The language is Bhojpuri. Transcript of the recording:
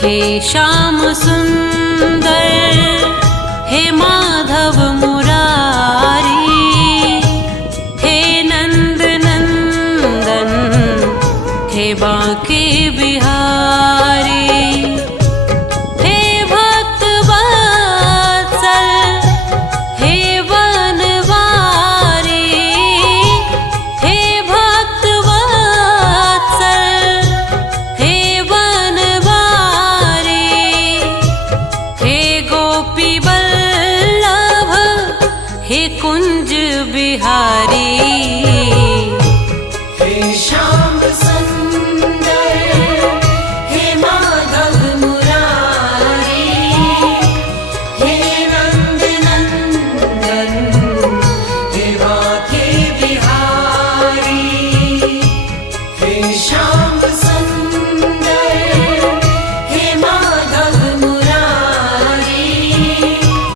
हे श्याम सुंदर हे माधव मुरारी, हे नंद नंदन हे बांके बिहारी, हे भक्त वत्सल हे वनवारी, हे भक्त वत्सल हे वनवारी, हे गोपी वल्लभ हे कुंज बिहारी।